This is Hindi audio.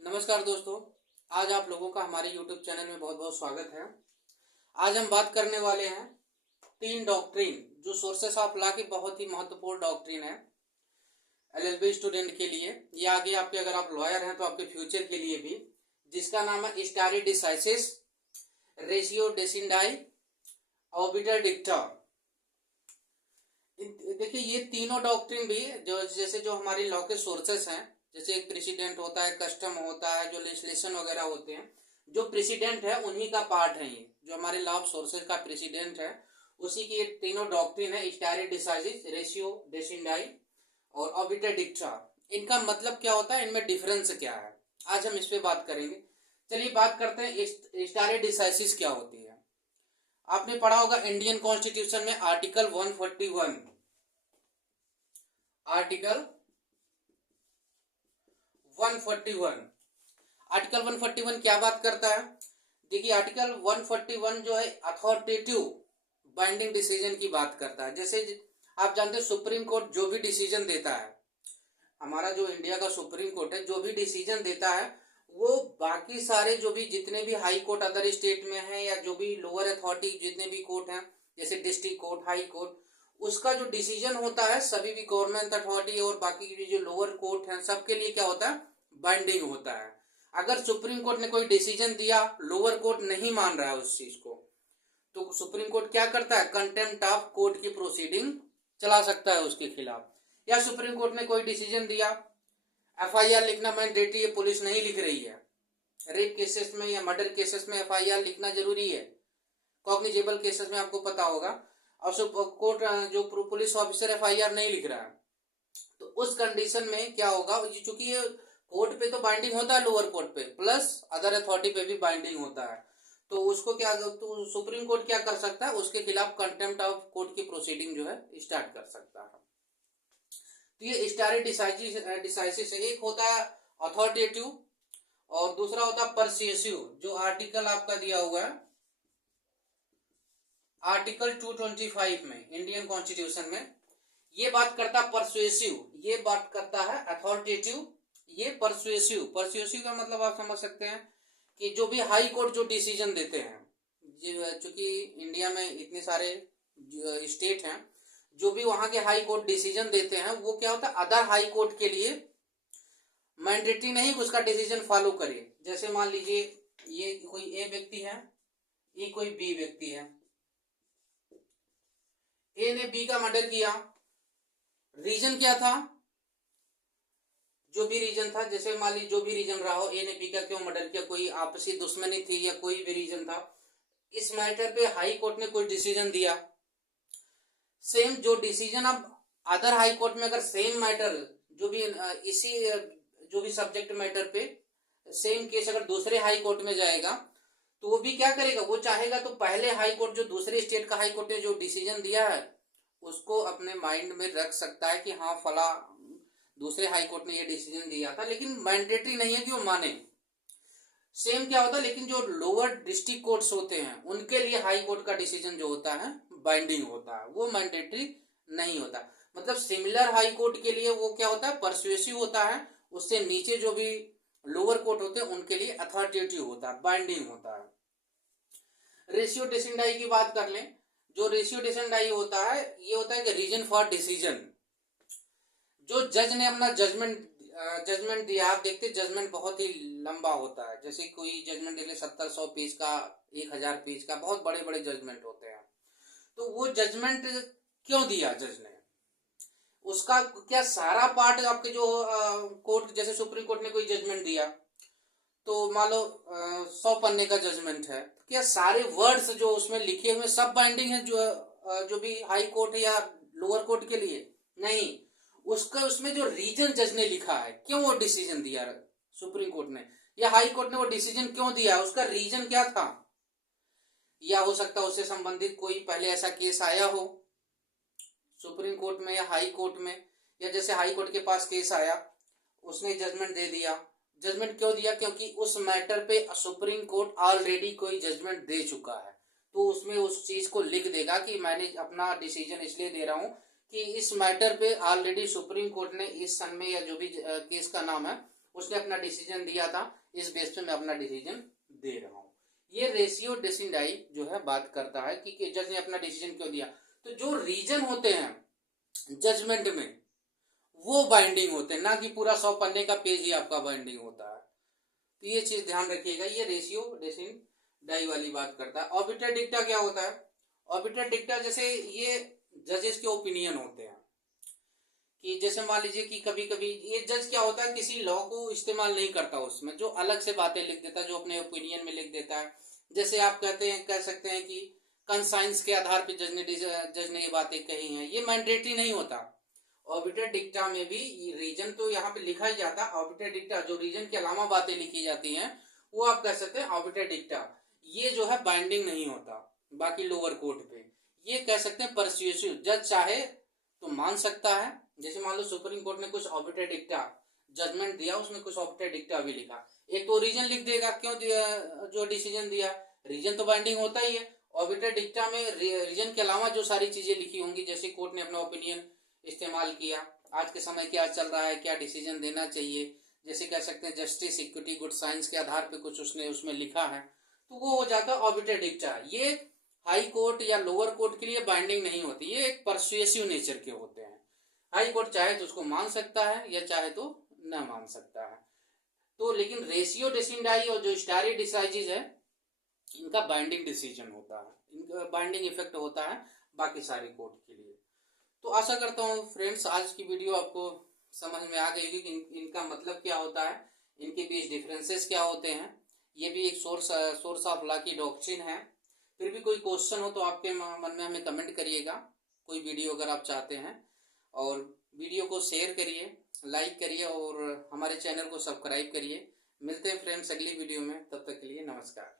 नमस्कार दोस्तों। आज आप लोगों का हमारे YouTube चैनल में बहुत बहुत स्वागत है। आज हम बात करने वाले हैं तीन डॉक्ट्रिन जो सोर्सेस ऑफ लॉ की बहुत ही महत्वपूर्ण डॉक्ट्रिन है एलएलबी स्टूडेंट के लिए, या आगे आपके अगर आप लॉयर हैं तो आपके फ्यूचर के लिए भी, जिसका नाम है स्टारे डिसाइसिस, रेशियो डेसिंडाई, ऑर्बिटर डिक्टर। देखिए ये तीनों डॉक्ट्रिन भी जो हमारी लॉ के सोर्सेस हैं, जैसे एक प्रेसिडेंट होता है, कस्टम होता है, जो लेजिस्लेशन वगैरह होते हैं, जो प्रेसिडेंट है उन्हीं का पार्ट है। ये जो हमारे लॉ ऑफ सोर्सेज का प्रेसिडेंट है उसी की ये तीनों डॉक्ट्रिन है, स्टारे डिसाइसिस, रेशियो डेसिंडाई और ऑर्बिटर डिक्टा। इनका मतलब क्या होता है, इनमें डिफरेंस क्या है, आज हम इस पे बात करेंगे। चलिए बात करते हैं स्टारे डिसाइसिस क्या होती है। आपने पढ़ा होगा इंडियन कॉन्स्टिट्यूशन में आर्टिकल 141, आर्टिकल 141, आर्टिकल 141 क्या बात करता है। देखिए आर्टिकल 141 जो है अथॉरिटेटिव बाइंडिंग डिसीजन की बात करता है। जैसे आप जानते हैं सुप्रीम कोर्ट जो भी डिसीजन देता है, हमारा जो इंडिया का सुप्रीम कोर्ट है, जो भी डिसीजन देता है वो बाकी सारे जो भी जितने भी हाई कोर्ट अदर स्टेट में है या जो भी लोअर अथॉरिटी जितने भी कोर्ट हैं, जैसे डिस्ट्रिक्ट कोर्ट, हाई कोर्ट, उसका जो डिसीजन होता है सभी भी गवर्नमेंट अथॉरिटी और बाकी की जो लोअर कोर्ट हैं सबके लिए क्या होता है, बाइंडिंग होता है। अगर सुप्रीम कोर्ट ने कोई डिसीजन दिया, लोअर कोर्ट नहीं मान रहा है उस चीज को, तो सुप्रीम कोर्ट क्या करता है, कंटेम्प्ट ऑफ कोर्ट की प्रोसीडिंग चला सकता है उसके खिलाफ। या सुप्रीम कोर्ट ने कोई डिसीजन दिया, एफआईआर लिखना मैंडेटरी है, पुलिस नहीं लिख रही है, रेप केसेस में या मर्डर केसेस में एफआईआर लिखना जरूरी है, कॉग्निजेबल केसेस में आपको पता होगा, और कोर्ट जो पुलिस ऑफिसर एफआईआर नहीं लिख रहा है, तो उस कंडीशन में क्या होगा, चूंकि ये कोर्ट पे तो बाइंडिंग होता है, लोअर कोर्ट पे प्लस अदर अथॉरिटी पे भी बाइंडिंग होता है, तो उसको क्या, तो सुप्रीम कोर्ट क्या कर सकता है, उसके खिलाफ कंटेम्प्ट ऑफ कोर्ट की प्रोसीडिंग जो है स्टार्ट कर सकता है। तो ये स्टारे डिसाइसिस है। एक होता है अथॉरिटेटिव और दूसरा होता है परसुएसिव। जो आर्टिकल आपका दिया हुआ है आर्टिकल 225 में इंडियन कॉन्स्टिट्यूशन में, ये बात करता है परसुएसिव, ये बात करता है अथॉरिटेटिव, ये परसुएसिव। परसुएसिव का मतलब आप समझ सकते हैं कि जो भी हाई कोर्ट जो डिसीजन देते हैं, चूंकि इंडिया में इतने सारे स्टेट हैं, जो भी वहां के हाई कोर्ट डिसीजन देते हैं वो क्या होता है, अदर हाई कोर्ट के लिए मैंडेटरी नहीं कि उसका डिसीजन फॉलो करे। जैसे मान लीजिए ये कोई ए व्यक्ति है, ये कोई बी व्यक्ति है, ए ने बी का मर्डर किया, रीजन क्या था, जो भी रीजन था, जैसे मान लीजिए जो भी रीजन रहा हो, ए ने बी का क्यों मर्डर किया, कोई आपसी दुश्मनी थी या कोई भी रीजन था, इस मैटर पे हाई कोर्ट ने कोई डिसीजन दिया। सेम जो डिसीजन अब अदर हाई कोर्ट में अगर सेम मैटर जो भी इसी जो भी सब्जेक्ट मैटर पे सेम केस अगर दूसरे हाई कोर्ट में जाएगा, तो वो भी क्या करेगा, वो चाहेगा तो पहले हाई कोर्ट जो दूसरे स्टेट का हाई कोर्ट ने जो डिसीजन दिया है उसको अपने माइंड में रख सकता है कि हाँ फला दूसरे हाई कोर्ट ने ये डिसीजन दिया था, लेकिन मैंडेटरी नहीं है कि वो माने। सेम क्या होता है, लेकिन जो लोअर डिस्ट्रिक्ट कोर्ट्स होते हैं उनके लिए हाई कोर्ट का डिसीजन जो होता है बाइंडिंग होता है, वो मैंडेटरी नहीं होता। मतलब सिमिलर हाई कोर्ट के लिए वो क्या होता है, परसुएसिव होता है, उससे नीचे जो भी लोअर कोर्ट होते हैं उनके लिए अथॉरिटेटिव होता है, बाइंडिंग होता है। रेशियो डेसिंडाई की बात कर लें। जो रेशियो डेसिंडाई होता है ये होता है कि रीजन फॉर डिसीजन, जो जज ने अपना जजमेंट दिया, आप देखते जजमेंट बहुत ही लंबा होता है, जैसे कोई जजमेंट देख ले 70-100 पेज का, 1000 पेज का, बहुत बड़े बड़े जजमेंट होते हैं। तो वो जजमेंट क्यों दिया जज ने, उसका क्या सारा पार्ट आपके जो कोर्ट, जैसे सुप्रीम कोर्ट ने कोई जजमेंट दिया तो मान लो 100 पन्ने का जजमेंट है, क्या सारे वर्ड्स जो उसमें लिखे हुए सब बाइंडिंग है जो भी हाई कोर्ट है या लोअर कोर्ट के लिए, नहीं, उसका उसमें जो रीजन जज ने लिखा है, क्यों वो डिसीजन दिया सुप्रीम कोर्ट ने या हाई कोर्ट ने वो डिसीजन क्यों दिया, उसका रीजन क्या था, या हो सकता है उससे संबंधित कोई पहले ऐसा केस आया हो सुप्रीम कोर्ट में या हाई कोर्ट में, या जैसे हाई कोर्ट के पास केस आया उसने जजमेंट दे दिया। जजमेंट क्यों दिया, क्योंकि उस मैटर पे सुप्रीम कोर्ट ऑलरेडी कोई जजमेंट दे चुका है, तो उसमें उस चीज को लिख देगा कि मैंने अपना डिसीजन इसलिए दे रहा हूं कि इस मैटर पे ऑलरेडी सुप्रीम कोर्ट ने इस सन में या जो भी केस का नाम है उसने अपना डिसीजन दिया था, इस बेस पे मैं अपना डिसीजन दे रहा हूँ। ये रेशियो डेसिंडाई जो है बात करता है कि जज ने अपना डिसीजन क्यों दिया। तो जो रीजन होते हैं जजमेंट में वो बाइंडिंग होते हैं, ना कि पूरा 100 पन्ने का पेज ही आपका बाइंडिंग होता है। तो ये चीज ध्यान रखिएगा, ये रेशियो डेसिंडाई वाली बात करता है। ऑबिटर डिक्टा क्या होता है? ऑबिटर डिक्टा जैसे ये जजेस के ओपिनियन होते हैं कि जैसे मान लीजिए कि कभी कभी ये जज क्या होता है, किसी लॉ को इस्तेमाल नहीं करता उसमें, जो अलग से बातें लिख देता है, जो अपने ओपिनियन में लिख देता है। जैसे आप कह सकते हैं कि कंसाइंस के आधार पर जज ने ये बातें कही हैं, ये मैंडेटरी नहीं होता। ऑबिटर डिक्टा में भी रीजन तो यहाँ पे लिखा ही जाता है। ऑबिटर डिक्टा जो रीजन के अलावा बातें लिखी जाती हैं वो आप कह सकते हैं ऑबिटर डिक्टा, ये जो है बाइंडिंग नहीं होता बाकी लोअर कोर्ट पे। ये कह सकते हैं परस्यूसिव, जज चाहे तो मान सकता है। जैसे मान लो सुप्रीम कोर्ट ने कुछ ऑबिटर डिक्टा जजमेंट दिया, उसमें कुछ ऑबिटर डिक्टा भी लिखा, एक तो रीजन लिख देगा क्यों दिया, जो डिसीजन दिया, रीजन तो बाइंडिंग होता ही है। ऑबिटर डिक्टा में रीजन के अलावा जो सारी चीजें लिखी होंगी, जैसे कोर्ट ने अपना ओपिनियन इस्तेमाल किया, आज के समय क्या चल रहा है, क्या डिसीजन देना चाहिए, जैसे कह सकते हैं जस्टिस इक्विटी गुड साइंस के आधार पे कुछ उसने उसमें लिखा है, तो वो हो जाता है ऑबिटर डिक्टा। ये हाई कोर्ट या लोअर कोर्ट के लिए बाइंडिंग नहीं होती, ये एक परसुएसिव नेचर के होते हैं। हाई कोर्ट चाहे तो उसको मान सकता है या चाहे तो न मान सकता है। तो लेकिन रेशियो डेसिंडाई और जो स्टारे डिसाइजिस है, इनका बाइंडिंग डिसीजन होता है, इनका बाइंडिंग इफेक्ट होता है बाकी सारी कोर्ट के लिए। तो आशा करता हूँ फ्रेंड्स आज की वीडियो आपको समझ में आ गई होगी कि इनका मतलब क्या होता है, इनके बीच डिफरेंसेस क्या होते हैं। ये भी एक सोर्स ऑफ लॉ की डॉक्ट्रिन है। फिर भी कोई क्वेश्चन हो तो आपके मन में हमें कमेंट करिएगा, कोई वीडियो अगर आप चाहते हैं। और वीडियो को शेयर करिए, लाइक करिए और हमारे चैनल को सब्सक्राइब करिए। मिलते हैं फ्रेंड्स अगली वीडियो में, तब तक के लिए नमस्कार।